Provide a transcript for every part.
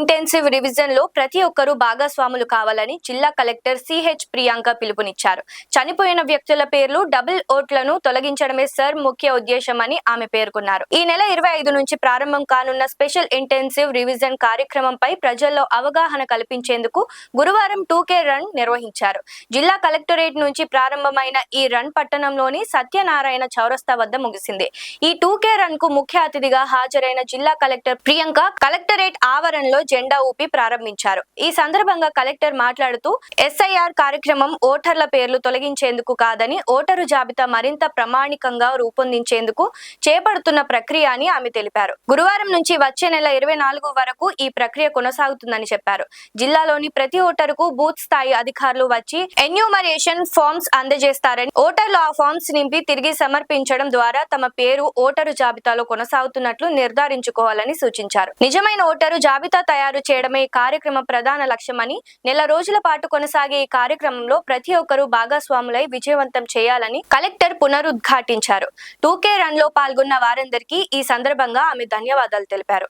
Intensive revision లో ప్రతి ఒక్కరూ భాగస్వాములు కావాలని జిల్లా కలెక్టర్ సిహెచ్ ప్రియాంక పిలుపునిచ్చారు. చనిపోయిన వ్యక్తుల పేర్లు డబుల్ ఓట్లను తొలగించడమే సర్ ముఖ్య ఉద్దేశమని ఆమె పేర్కొన్నారు. ఈ నెల 25 నుంచి ప్రారంభం కానున్న స్పెషల్ ఇంటెన్సివ్ రివిజన్ కార్యక్రమంపై ప్రజల్లో అవగాహన కల్పించేందుకు గురువారం 2K రన్ నిర్వహించారు. జిల్లా కలెక్టరేట్ నుంచి ప్రారంభమైన ఈ రన్ పట్టణంలోని సత్యనారాయణ చౌరస్తా వద్ద ముగిసింది. ఈ 2K రన్ కు ముఖ్య అతిథిగా హాజరైన జిల్లా కలెక్టర్ ప్రియాంక కలెక్టరేట్ ఆవరణలో జెండా ఊపి ప్రారంభించారు. ఈ సందర్భంగా కలెక్టర్ మాట్లాడుతూ SIR కార్యక్రమం ఓటర్ల పేర్లు తొలగించేందుకు కాదని ఓటరు జాబితా మరింత ప్రామాణికంగా రూపొందించేందుకు చేపడుతున్న ప్రక్రియ అని ఆమె తెలిపారు. గురువారం నుంచి వచ్చే నెల 24 వరకు ఈ ప్రక్రియ కొనసాగుతుందని చెప్పారు. జిల్లాలోని ప్రతి ఓటరుకు బూత్ స్థాయి అధికారులు వచ్చి ఎన్యూమరేషన్ ఫామ్స్ అందజేస్తారని, ఓటర్లు ఆ ఫామ్స్ నింపి తిరిగి సమర్పించడం ద్వారా తమ పేరు ఓటరు జాబితాలో కొనసాగుతున్నట్లు నిర్ధారించుకోవాలని సూచించారు. నిజమైన ఓటరు జాబితా తయారు చేయడమే ఈ కార్యక్రమం ప్రధాన లక్ష్యమని, నెల రోజుల పాటు కొనసాగే ఈ కార్యక్రమంలో ప్రతి ఒక్కరూ భాగస్వాములై విజయవంతం చేయాలని కలెక్టర్ పునరుద్ఘాటించారు. 2K రన్ లో పాల్గొన్న వారందరికీ ఈ సందర్భంగా ఆమె ధన్యవాదాలు తెలిపారు.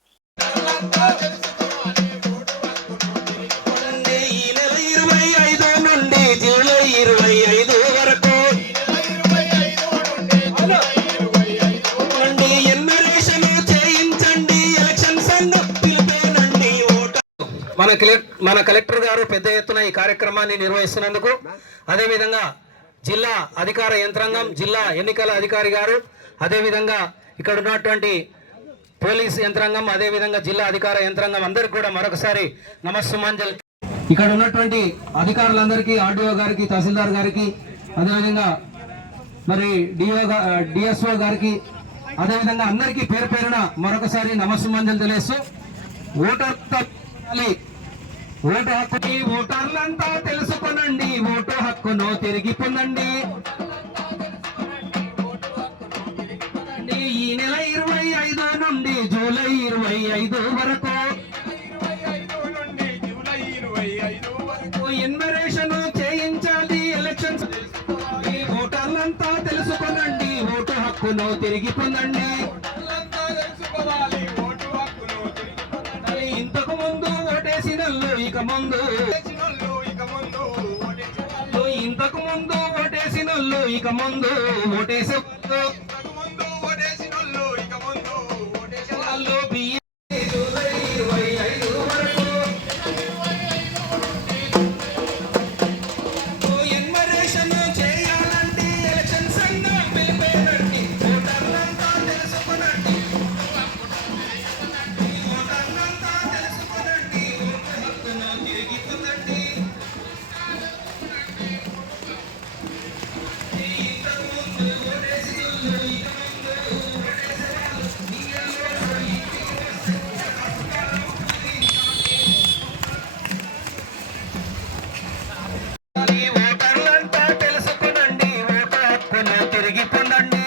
మన కలెక్టర్ గారు పెద్ద ఎత్తున ఈ కార్యక్రమాన్ని నిర్వహిస్తున్నందుకు, అదేవిధంగా జిల్లా అధికార యంత్రాంగం, జిల్లా ఎన్నికల అధికారి గారు, అదేవిధంగా ఇక్కడ ఉన్నటువంటి పోలీస్ యంత్రాంగం, అదేవిధంగా జిల్లా అధికార యంత్రాంగం అందరికీ కూడా మరొకసారి నమస్సుమాంజలి. ఇక్కడ ఉన్నటువంటి అధికారులందరికీ, ఆర్డీఓ గారికి, తహసీల్దార్ గారికి, అదేవిధంగా మరి డిఎస్ఓ గారికి, అదేవిధంగా అందరికీ పేరు పేరున మరొకసారి నమస్సుమాంజలి తెలియస్తూ, ఓటు హక్కుని ఓటర్లంతా తెలుసుకొనండి, ఓటు హక్కును తిరిగి పొందండి. ఈ నెల 25 నుండి జూలై 25 వరకు ఎన్యుమరేషన్ చేయించాలి. ఎలక్షన్స్ ఓటర్లంతా తెలుసుకొనండి, ఓటు హక్కును తిరిగి పొందండి. ఇంతకు ముందు ఓటేసినోళ్ళు ఇక ముందు, ఇంతకు ముందు ఓటేసినోళ్ళు ఇక ముందు ఓటేసే వాళ్ళు జూలై 25 వరకు ఎన్యుమరేషన్ చేయాలంటే ఎలక్షన్ సంఘం పిలిపేనండి, ఓటర్లంతా తెలుసుకునండి, ఓటర్లంతా తెలుసుకునండి, ఓటు హక్కును తిరిగి పొందండి. ఇంతకు ముందు ఓటేసినోళ్ళు ఇక ముందు ఓటేసేవాళ్ళు ఓటర్లంతా తెలుసుకునండి, ఓటు హక్కును తిరిగి పొందండి.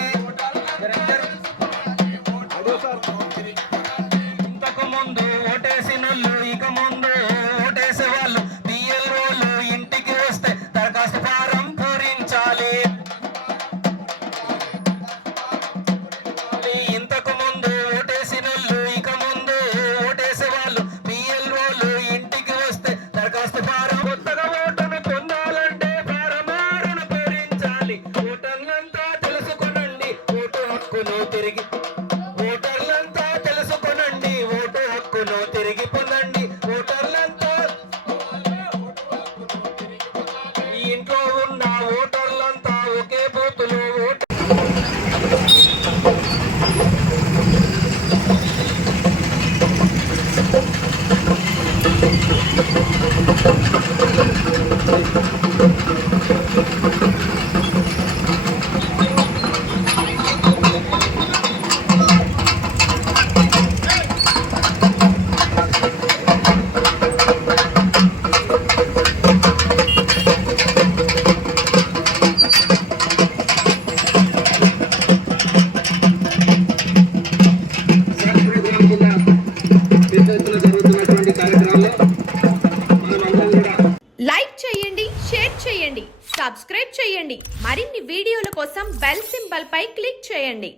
ఇంతకు ముందు ఓటేసినోళ్ళు ఇక ముందు ఓటేసే వాళ్ళు BLOలు ఇంటికి వస్తే దరఖాస్తు ఫారం పూరించాలి. ఇంతకు ముందు ఓటేసినోళ్ళు ఇక ముందు ఓటేసే వాళ్ళు BLOలు ఇంటికి వస్తే దరఖాస్తు ఫారం, కొత్తగా ఓటును పొందాలంటే ఫారం 6ను పూరించాలి. ఓటర్లంతా తెలుసుకొనండి, ఓటు హక్కును తిరిగి, ఓటర్లంతా తెలుసుకొనండి, ఓటు హక్కును తిరిగి పొందండి. ఓటర్లంతా ఇంట్లో ఉన్న ఓటర్లంతా ఒకే బూతులో ఓటు జరుగుతున్నటువంటి కార్యక్రమాల్లో మనమందరం కూడా లైక్ చేయండి, షేర్ చేయండి, సబ్స్క్రైబ్ చేయండి. మరిన్ని వీడియోల కోసం బెల్ సింబల్ పై క్లిక్ చేయండి.